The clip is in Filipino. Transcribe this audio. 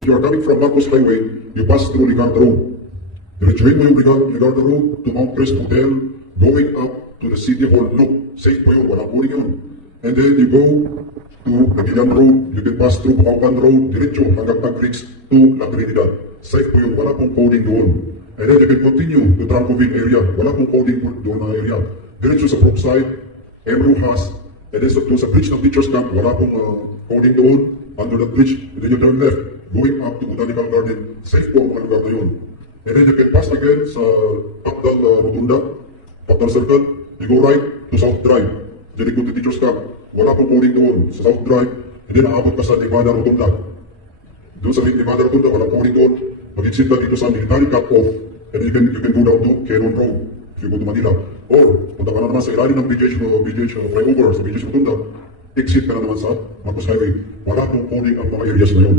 If you are coming from Marcos Highway, you pass through Ligarda Road. Diretsuhin mo yung Ligarda Road to Mount Crest Hotel, going up to the City Hall Loop. Safe po yun, walang coding yun. And then you go to Nagilan Road, you can pass through Bukaukan Road, diretso hanggang Tagrix to La Trinidad. Safe po yun, wala pong coding doon. And then you can continue to Trancoville area, wala pong coding doon na area. Diretso sa Brookside, Emruhas, and then sa bridge ng Teachers Camp, wala pong coding doon. Under the bridge, and then you turn left, going up to Botanical Garden, safe po ang mga lugar na yun. And then you can pass again sa Pakdal Rotunda, Pakdal Circle, you go right to South Drive. Then you go to Teachers Camp, wala pong coding doon sa South Drive, and then aabot ka sa Nevada Rotunda. Doon sa Nevada Rotunda, walang coding doon. Mag-exit ka dito sa military cut-off, and then you can go down to Quezon Road if you go to Manila. Or, punta ka na naman sa ilalim ng BGH flyover, sa BGH Rotunda, exit ka na naman sa Marcos Highway. Wala pong coding ang mga areas na yun.